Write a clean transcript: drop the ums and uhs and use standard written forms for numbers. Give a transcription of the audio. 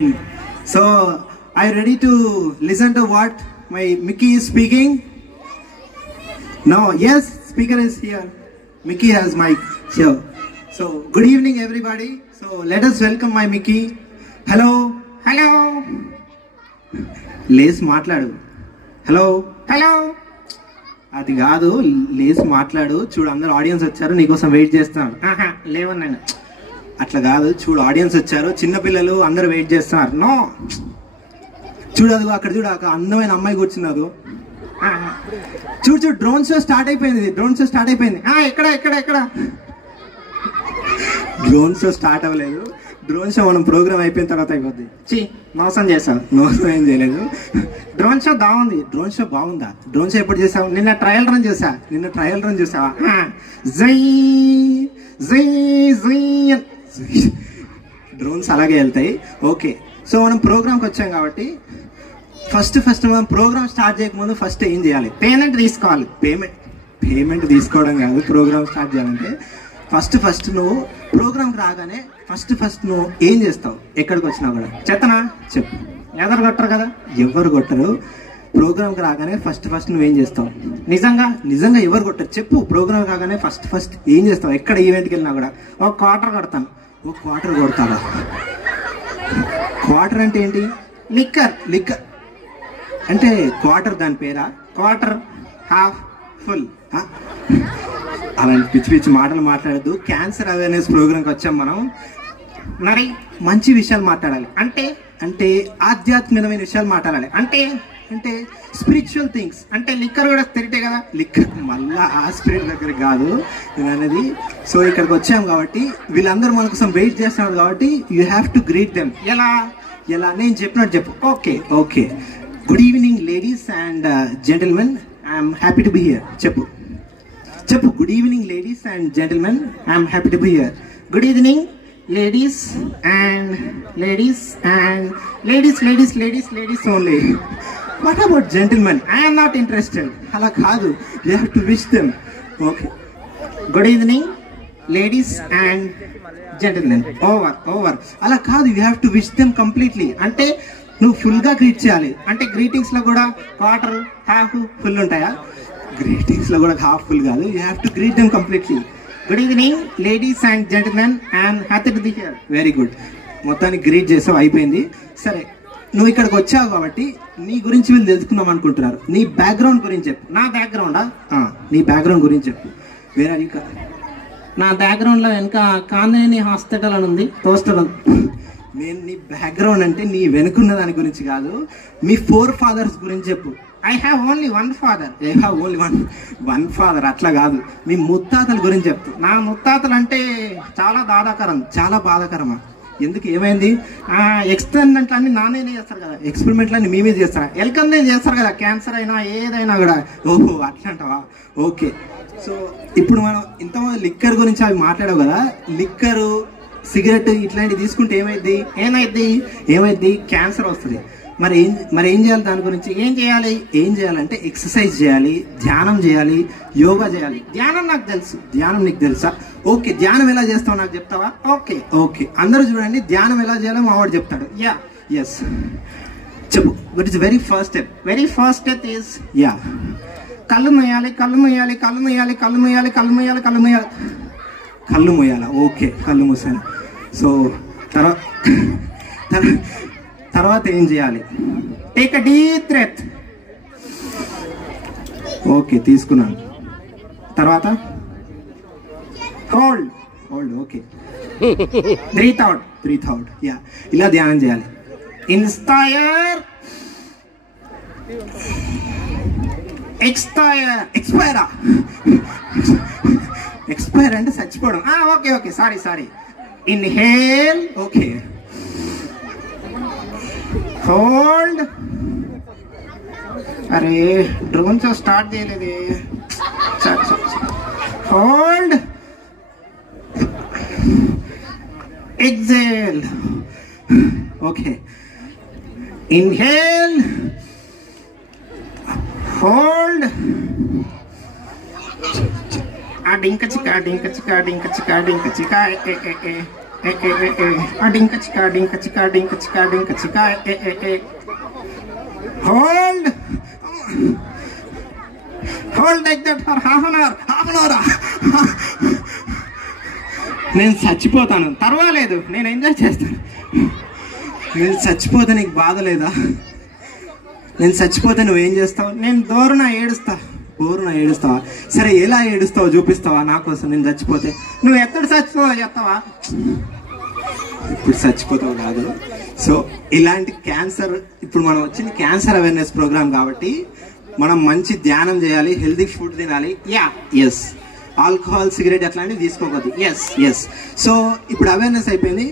So, are you ready to listen to what my Mickey is speaking? No, yes, speaker is here. Mickey has mic here. So, good evening everybody. So, let us welcome my Mickey. Hello. Hello. లేస్ మాట్లాడు. Hello hello అది కాదు, Lay's మాట్లాడు. చూడు, అందరు audience వచ్చారు, నీకోసం wait చేస్తున్నారు. లేవన్నాను, అట్లా కాదు. చూడు, ఆడియన్స్ వచ్చారు, చిన్నపిల్లలు అందరూ వెయిట్ చేస్తున్నారు. నో, చూడు, అది అక్కడ చూడు, అక్కడ అందమైన అమ్మాయి కూర్చున్నారు. చూడు చూడు, డ్రోన్ షో స్టార్ట్ అయిపోయింది. డ్రోన్ షో స్టార్ట్ అయిపోయింది. ఎక్కడ ఎక్కడ ఎక్కడ డ్రోన్ షో స్టార్ట్ అవ్వలేదు. డ్రోన్ షో మనం ప్రోగ్రామ్ అయిపోయిన తర్వాత అయిపోద్ది. మోసం చేసావు. మోసం ఏం చేయలేదు. డ్రోన్ షో బాగుంది. డ్రోన్ షో బాగుందా? డ్రోన్ షో ఎప్పుడు చేసావు? నిన్న ట్రయల్ రన్ చూసా. నిన్న ట్రయల్ రన్ చూసావా? జై జై జై. డ్రోన్స్ అలాగే వెళ్తాయి. ఓకే, సో మనం ప్రోగ్రామ్కి వచ్చాం కాబట్టి ఫస్ట్ మనం ప్రోగ్రామ్ స్టార్ట్ చేయకముందు ఫస్ట్ ఏం చేయాలి? పేమెంట్ తీసుకోవాలి. పేమెంట్ తీసుకోవడం కాదు, ప్రోగ్రామ్ స్టార్ట్ చేయాలంటే ఫస్ట్ నువ్వు ప్రోగ్రామ్కి రాగానే ఫస్ట్ నువ్వు ఏం చేస్తావు? ఎక్కడికి వచ్చినా కూడా చెత్తనా చెప్పు. ఎవరు కొట్టరు కదా, ఎవరు కొట్టరు. ప్రోగ్రామ్కి రాగానే ఫస్ట్ నువ్వేం చేస్తావు? నిజంగా ఎవరు కొట్టరు చెప్పు. ప్రోగ్రామ్ రాగానే ఫస్ట్ ఏం చేస్తావు? ఎక్కడ ఈవెంట్కి వెళ్ళినా కూడా ఒక క్వార్టర్ కొడతాను. ఒక క్వార్టర్ కొడతావా? క్వార్టర్ అంటే ఏంటి? లిక్కర్ అంటే క్వార్టర్ దాని పేరా? Quarter, half, full. అలాంటి పిచ్చి పిచ్చి మాటలు మాట్లాడద్దు. క్యాన్సర్ అవేర్నెస్ ప్రోగ్రామ్కి వచ్చాం మనం. మరి మంచి విషయాలు మాట్లాడాలి. అంటే ఆధ్యాత్మికమైన విషయాలు మాట్లాడాలి. అంటే స్పిరిచువల్ థింగ్స్. అంటే లిక్కర్ కూడా స్పిరిటే కదా. లిక్కర్ మళ్ళా ఆ స్పిరిట్ దగ్గర కాదు నేను అనేది. సో ఇక్కడికి వచ్చాం కాబట్టి వీళ్ళందరూ మన కోసం వెయిట్ చేస్తున్నారు కాబట్టి you have to greet them. ఎలా నేను చెప్పినట్టు చెప్పు. Okay. Good evening ladies and gentlemen, I'm happy to be here. చెప్పు. Good evening ladies and gentlemen, I'm happy to be here. Good evening ladies only. What about gentlemen? I am not interested. Hala kaadu, you have to wish them. Okay, good evening ladies and gentlemen. Over ala kaadu, you have to wish them completely. Ante నువ్వు full గా greet చేయాలి. అంటే greetings లో కూడా quarter, half, full ఉంటాయా? Greetings లో కూడా half, full కాదు. You have to greet them completely. Good evening ladies and gentlemen, I'm happy to be here. Very good, మొత్తానికి గ్రీట్ చేసావు, అయిపోయింది. సరే, నువ్వు ఇక్కడికి వచ్చావు కాబట్టి నీ గురించి వీళ్ళు తెలుసుకుందాం అనుకుంటున్నారు. నీ బ్యాక్గ్రౌండ్ గురించి చెప్పు. నా బ్యాక్గ్రౌండా? నీ బ్యాక్గ్రౌండ్ గురించి చెప్పు. వేరే నా బ్యాక్గ్రౌండ్లో వెనక కాందినేని హాస్పిటల్ అని ఉంది, పోస్టర్ ఉంది. నేను నీ బ్యాక్గ్రౌండ్ అంటే నీ వెనుకున్న దాని గురించి కాదు, మీ 4 fathers గురించి చెప్పు. I have only one father. అట్లా కాదు, మీ ముత్తాతల గురించి చెప్తూ. నా ముత్తాతలు అంటే చాలా బాధాకరమా? ఎందుకు, ఏమైంది? ఎక్స్పెరిమెంట్లన్నీ నానే చేస్తారు కదా. ఎక్స్పెరిమెంట్లన్నీ మీ మీద చేస్తారా? ఎల్కన్నే చేస్తారు కదా, క్యాన్సర్ అయినా ఏదైనా కూడా. ఓహో, అట్లా అంటావా? ఓకే, సో ఇప్పుడు మనం ఇంతమంది లిక్కర్ గురించి అవి మాట్లాడావు కదా. లిక్కరు, సిగరెట్ ఇట్లాంటివి తీసుకుంటే ఏమైంది? క్యాన్సర్ వస్తుంది. మరి ఏం చేయాలి? దాని గురించి ఏం చేయాలంటే ఎక్సర్సైజ్ చేయాలి, ధ్యానం చేయాలి, యోగా చేయాలి. ధ్యానం నాకు తెలుసు. ధ్యానం నీకు తెలుసా? ఓకే, ధ్యానం ఎలా చేస్తావు నాకు చెప్తావా? ఓకే, అందరూ చూడండి, ధ్యానం ఎలా చేయాలో మా వాడు చెప్తాడు. ఎస్, చెప్పు. What is very first step is కళ్ళు మూయాలి. కళ్ళు మూయాలా? ఓకే, కళ్ళు మూసాను. సో తర్వాత ఏం చేయాలి? Take a deep breath. Okay, తీసుకున్నాను. తర్వాత హోల్డ్. Okay, breath out. ఇలా ధ్యానం చేయాలి. ఇన్స్పైర్, ఎక్స్పైర్ అంటే చచ్చిపోవడం. Okay, sorry. Inhale. Okay, hold. అరే, డ్రోన్ షో స్టార్ట్ చేయలేదే. Hold, exhale. Okay, inhale, hold. డింక చికా. డింక చికా డింక చికా డింక చికా డింక చికా hold like that for half an hour. నేను చచ్చిపోతాను, పర్వాలేదు, నేను ఎంజాయ్ చేస్తాను. నేను చచ్చిపోతే నీకు బాధ లేదా? నేను చచ్చిపోతే నువ్వేం చేస్తావు? నేను బోరున ఏడుస్తావా? సరే, ఎలా ఏడుస్తావో చూపిస్తావా నా కోసం? నేను చచ్చిపోతే నువ్వు ఎక్కడ చచ్చిపోవా చెప్తావా? ఇప్పుడు చచ్చిపోతావు కాదు. సో ఇలాంటి క్యాన్సర్, ఇప్పుడు మనం వచ్చింది క్యాన్సర్ అవేర్నెస్ ప్రోగ్రామ్ కాబట్టి మనం మంచి ధ్యానం చేయాలి, హెల్తీ ఫుడ్ తినాలి. ఎస్, ఆల్కహాల్, సిగరెట్ అట్లాంటివి తీసుకోకూడదు. ఎస్. సో ఇప్పుడు అవేర్నెస్ అయిపోయింది.